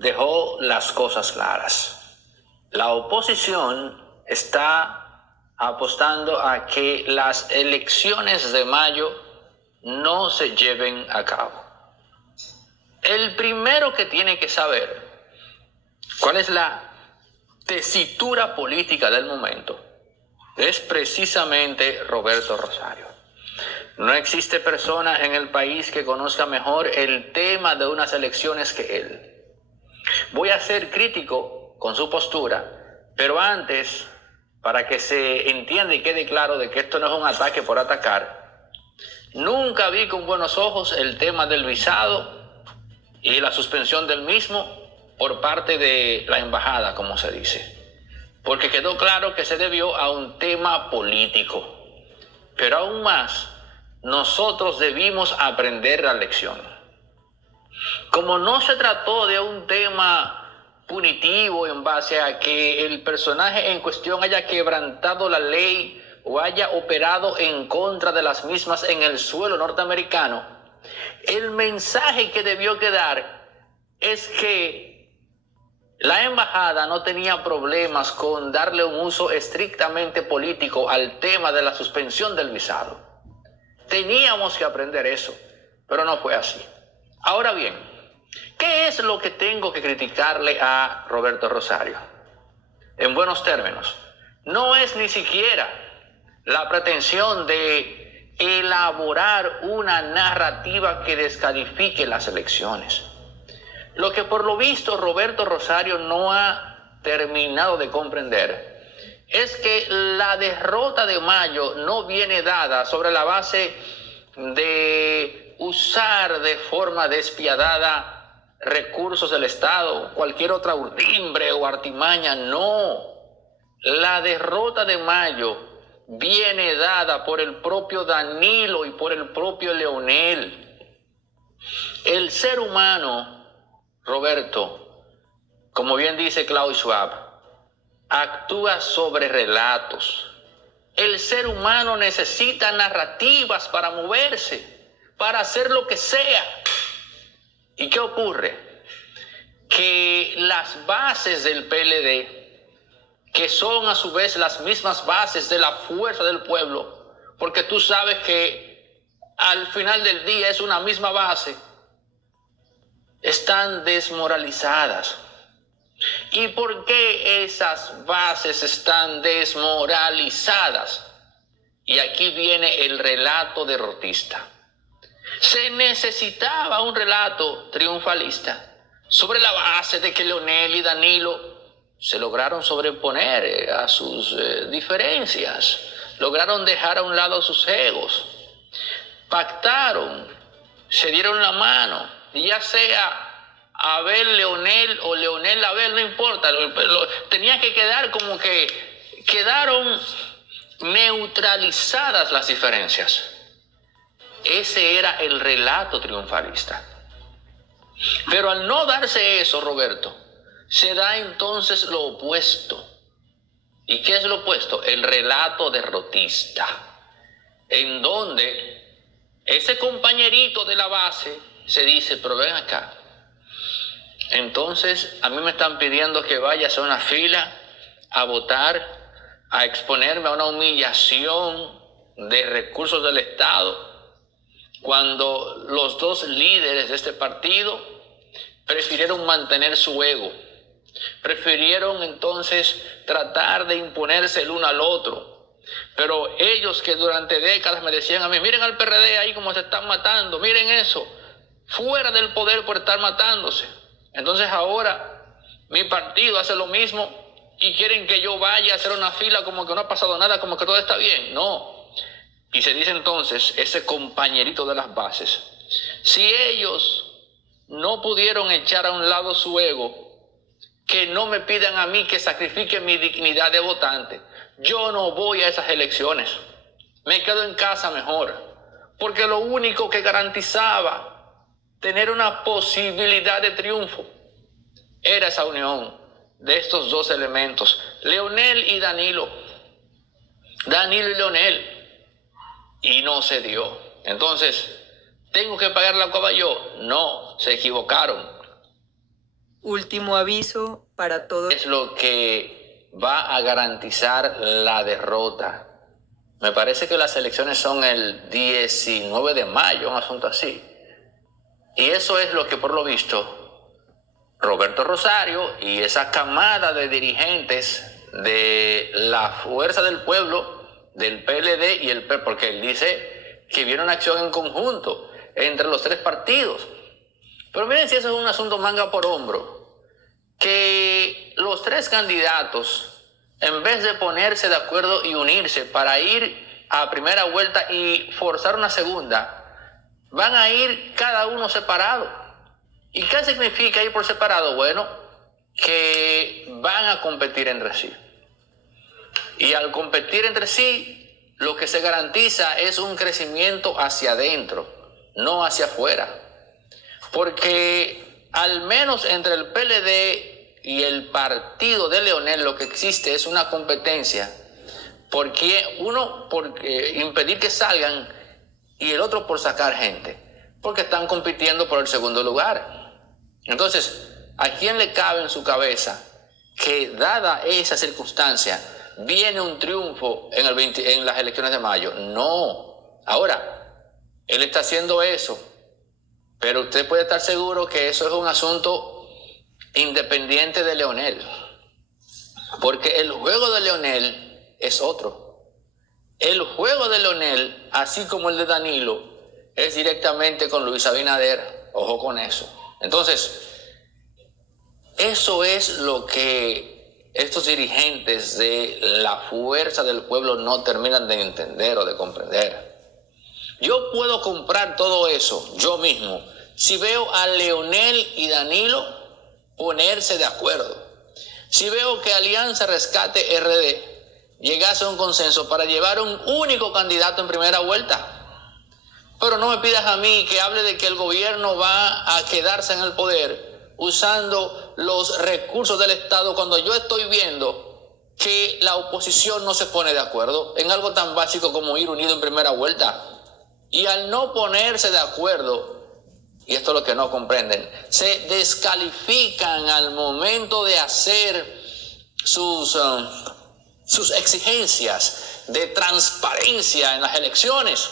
dejó las cosas claras. La oposición está apostando a que las elecciones de mayo no se lleven a cabo. El primero que tiene que saber cuál es la tesitura política del momento es precisamente Roberto Rosario. No existe persona en el país que conozca mejor el tema de unas elecciones que él. Voy a ser crítico con su postura, pero antes, para que se entienda y quede claro de que esto no es un ataque por atacar, nunca vi con buenos ojos el tema del visado y la suspensión del mismo por parte de la embajada, como se dice. Porque quedó claro que se debió a un tema político. Pero aún más, nosotros debimos aprender la lección. Como no se trató de un tema punitivo en base a que el personaje en cuestión haya quebrantado la ley o haya operado en contra de las mismas en el suelo norteamericano, el mensaje que debió quedar es que la embajada no tenía problemas con darle un uso estrictamente político al tema de la suspensión del visado. Teníamos que aprender eso, pero no fue así. Ahora bien, ¿qué es lo que tengo que criticarle a Roberto Rosario? En buenos términos, no es ni siquiera la pretensión de elaborar una narrativa que descalifique las elecciones. Lo que por lo visto Roberto Rosario no ha terminado de comprender es que la derrota de mayo no viene dada sobre la base de usar de forma despiadada recursos del Estado, cualquier otra urdimbre o artimaña, no. La derrota de mayo viene dada por el propio Danilo y por el propio Leonel. El ser humano, Roberto, como bien dice Klaus Schwab, actúa sobre relatos. El ser humano necesita narrativas para moverse, para hacer lo que sea. ¿Y qué ocurre? Que las bases del PLD, que son a su vez las mismas bases de la fuerza del pueblo, porque tú sabes que al final del día es una misma base, están desmoralizadas. ¿Y por qué esas bases están desmoralizadas? Y aquí viene el relato derrotista. Se necesitaba un relato triunfalista sobre la base de que Leonel y Danilo se lograron sobreponer a sus diferencias, lograron dejar a un lado sus egos, pactaron, se dieron la mano, y ya sea Abel Leonel o Leonel Abel, no importa, tenía que quedar como que quedaron neutralizadas las diferencias. Ese era el relato triunfalista. Pero al no darse eso, Roberto, se da entonces lo opuesto. ¿Y qué es lo opuesto? El relato derrotista, en donde ese compañerito de la base se dice, pero ven acá, entonces a mí me están pidiendo que vaya a hacer una fila a votar, a exponerme a una humillación de recursos del Estado, cuando los dos líderes de este partido prefirieron mantener su ego, prefirieron entonces tratar de imponerse el uno al otro. Pero ellos que durante décadas me decían a mí, miren al PRD ahí como se están matando, miren eso, fuera del poder por estar matándose. Entonces ahora mi partido hace lo mismo y quieren que yo vaya a hacer una fila como que no ha pasado nada, como que todo está bien. No. Y se dice entonces, ese compañerito de las bases, si ellos no pudieron echar a un lado su ego, que no me pidan a mí que sacrifique mi dignidad de votante, yo no voy a esas elecciones, me quedo en casa mejor, porque lo único que garantizaba tener una posibilidad de triunfo era esa unión de estos dos elementos, Leonel y Danilo, Danilo y Leonel. Y no se dio. Entonces, ¿tengo que pagar la cuava yo? No, se equivocaron. Último aviso para todos. Es lo que va a garantizar la derrota. Me parece que las elecciones son el 19 de mayo, un asunto así. Y eso es lo que por lo visto Roberto Rosario y esa camada de dirigentes de la Fuerza del Pueblo, del PLD y el PER, porque él dice que viene una acción en conjunto entre los tres partidos. Pero miren si eso es un asunto manga por hombro, que los tres candidatos, en vez de ponerse de acuerdo y unirse para ir a primera vuelta y forzar una segunda, van a ir cada uno separado. ¿Y qué significa ir por separado? Bueno, que van a competir entre sí. Y al competir entre sí, lo que se garantiza es un crecimiento hacia adentro, no hacia afuera. Porque al menos entre el PLD y el partido de Leonel lo que existe es una competencia. Porque uno por impedir que salgan y el otro por sacar gente. Porque están compitiendo por el segundo lugar. Entonces, ¿a quién le cabe en su cabeza que dada esa circunstancia viene un triunfo en las elecciones de mayo? No. Ahora, él está haciendo eso, pero usted puede estar seguro que eso es un asunto independiente de Leonel, porque el juego de Leonel es otro. El juego de Leonel, así como el de Danilo, es directamente con Luis Abinader. Ojo con eso. Entonces, eso es lo que estos dirigentes de la Fuerza del Pueblo no terminan de entender o de comprender. Yo puedo comprar todo eso yo mismo si veo a Leonel y Danilo ponerse de acuerdo. Si veo que Alianza Rescate RD llegase a un consenso para llevar un único candidato en primera vuelta. Pero no me pidas a mí que hable de que el gobierno va a quedarse en el poder usando los recursos del Estado cuando yo estoy viendo que la oposición no se pone de acuerdo en algo tan básico como ir unido en primera vuelta. Y al no ponerse de acuerdo, y esto es lo que no comprenden, se descalifican al momento de hacer sus exigencias de transparencia en las elecciones.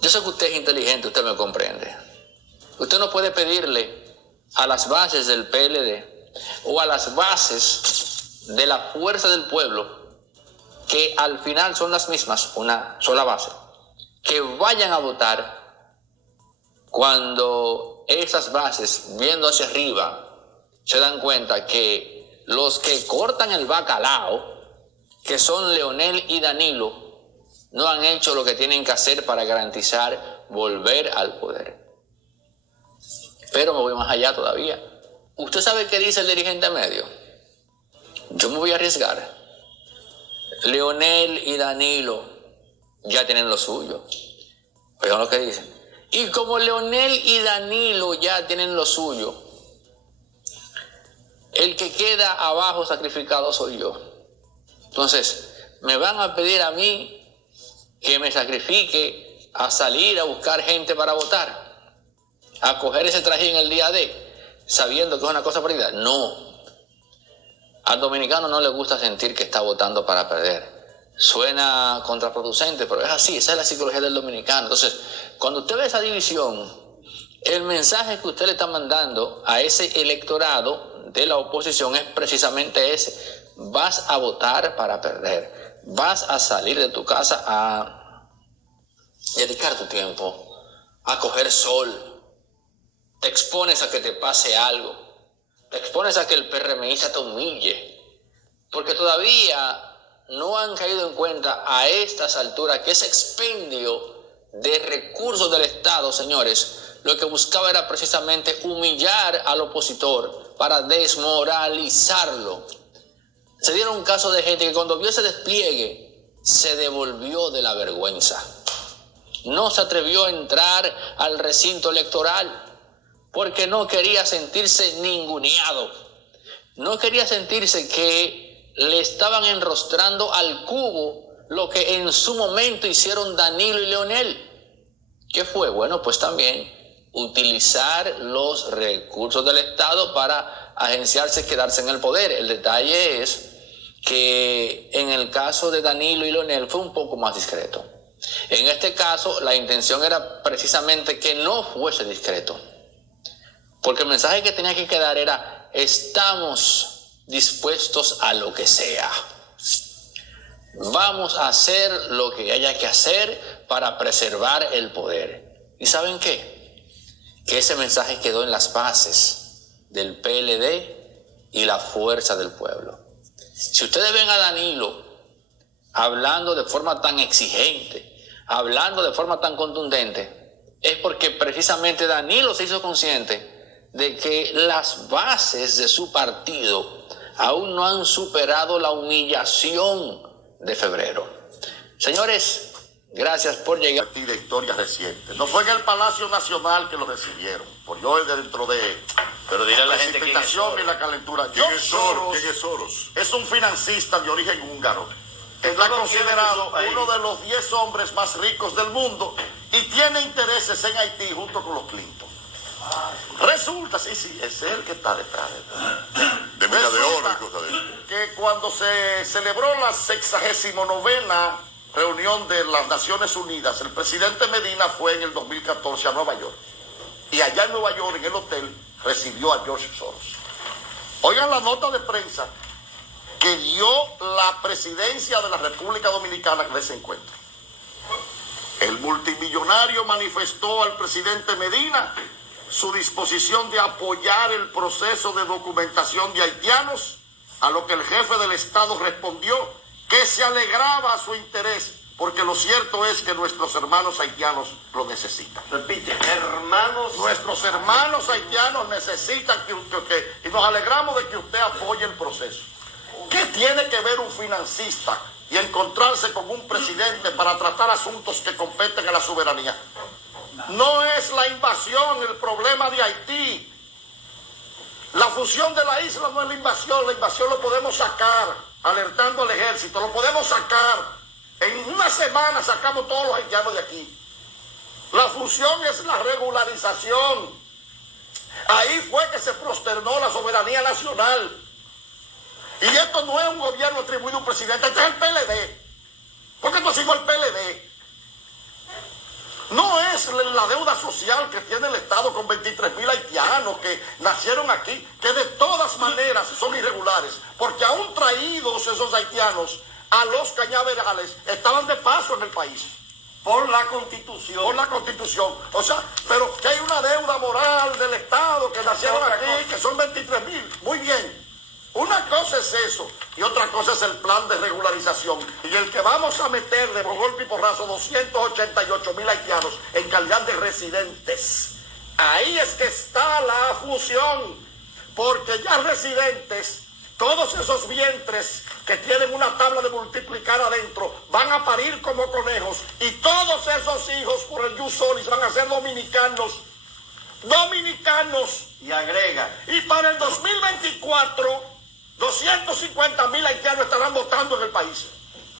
Yo sé que usted es inteligente, usted me comprende. Usted no puede pedirle a las bases del PLD o a las bases de la Fuerza del Pueblo, que al final son las mismas, una sola base, que vayan a votar cuando esas bases, viendo hacia arriba, se dan cuenta que los que cortan el bacalao, que son Leonel y Danilo, no han hecho lo que tienen que hacer para garantizar volver al poder. Pero me voy más allá todavía. ¿Usted sabe qué dice el dirigente medio? Yo me voy a arriesgar. Leonel y Danilo ya tienen lo suyo. Oigan lo que dicen. Y como Leonel y Danilo ya tienen lo suyo, el que queda abajo sacrificado soy yo. Entonces, me van a pedir a mí que me sacrifique a salir a buscar gente para votar, a coger ese trajín el día D, sabiendo que es una cosa perdida. No. Al dominicano no le gusta sentir que está votando para perder. Suena contraproducente, pero es así, esa es la psicología del dominicano. Entonces, cuando usted ve esa división, el mensaje que usted le está mandando a ese electorado de la oposición es precisamente ese. Vas a votar para perder. Vas a salir de tu casa a dedicar tu tiempo, a coger sol. Te expones a que te pase algo. Te expones a que el PRMista te humille. Porque todavía no han caído en cuenta a estas alturas que ese expendio de recursos del Estado, señores, lo que buscaba era precisamente humillar al opositor para desmoralizarlo. Se dieron un caso de gente que cuando vio ese despliegue se devolvió de la vergüenza. No se atrevió a entrar al recinto electoral porque no quería sentirse ninguneado. No quería sentirse que le estaban enrostrando al cubo lo que en su momento hicieron Danilo y Leonel. ¿Qué fue? Bueno, pues también utilizar los recursos del Estado para agenciarse y quedarse en el poder. El detalle es que en el caso de Danilo y Leonel fue un poco más discreto. En este caso, la intención era precisamente que no fuese discreto, porque el mensaje que tenía que quedar era: estamos dispuestos a lo que sea. Vamos a hacer lo que haya que hacer para preservar el poder. ¿Y saben qué? Que ese mensaje quedó en las bases del PLD y la Fuerza del Pueblo. Si ustedes ven a Danilo hablando de forma tan exigente, hablando de forma tan contundente, es porque precisamente Danilo se hizo consciente de que las bases de su partido aún no han superado la humillación de febrero. Señores, gracias por llegar. De historia reciente. No fue en el Palacio Nacional que lo recibieron, por yo dentro de pero dirá la la gente quién es precipitación y la calentura. ¿Quién es Soros? ¿Quién es Soros? Es un financista de origen húngaro. Está considerado uno de los 10 hombres más ricos del mundo y tiene intereses en Haití junto con los Clinton. Resulta, sí, es él que está detrás de mina de oro y cosas de eso. Que cuando se celebró la 69ª reunión de las Naciones Unidas, el presidente Medina fue en el 2014 a Nueva York. Y allá en Nueva York, en el hotel, recibió a George Soros. Oigan la nota de prensa que dio la presidencia de la República Dominicana de ese encuentro. El multimillonario manifestó al presidente Medina su disposición de apoyar el proceso de documentación de haitianos, a lo que el jefe del Estado respondió que se alegraba a su interés, porque lo cierto es que nuestros hermanos haitianos lo necesitan. Repite, hermanos. Nuestros hermanos haitianos necesitan y nos alegramos de que usted apoye el proceso. ¿Qué tiene que ver un financista y encontrarse con un presidente para tratar asuntos que competen a la soberanía? No es la invasión el problema de Haití. La fusión de la isla no es la invasión lo podemos sacar, alertando al ejército, lo podemos sacar. En una semana sacamos todos los haitianos de aquí. La fusión es la regularización. Ahí fue que se prosternó la soberanía nacional. Y esto no es un gobierno atribuido a un presidente, este es el PLD. ¿Por qué no sigo el PLD? No es la deuda social que tiene el Estado con 23.000 haitianos que nacieron aquí, que de todas maneras son irregulares, porque aún traídos esos haitianos a los cañaverales, estaban de paso en el país. Por la Constitución. Por la Constitución. O sea, pero que hay una deuda moral del Estado que nacieron aquí, que son 23.000. Muy bien. Una cosa es eso y otra cosa es el plan de regularización. Y el que vamos a meter de golpe y porrazo 288.000 haitianos en calidad de residentes. Ahí es que está la fusión. Porque ya residentes, todos esos vientres que tienen una tabla de multiplicar adentro, van a parir como conejos. Y todos esos hijos por el jus solis van a ser dominicanos. Y agrega. Y para el 2024... 250.000 haitianos estarán votando en el país.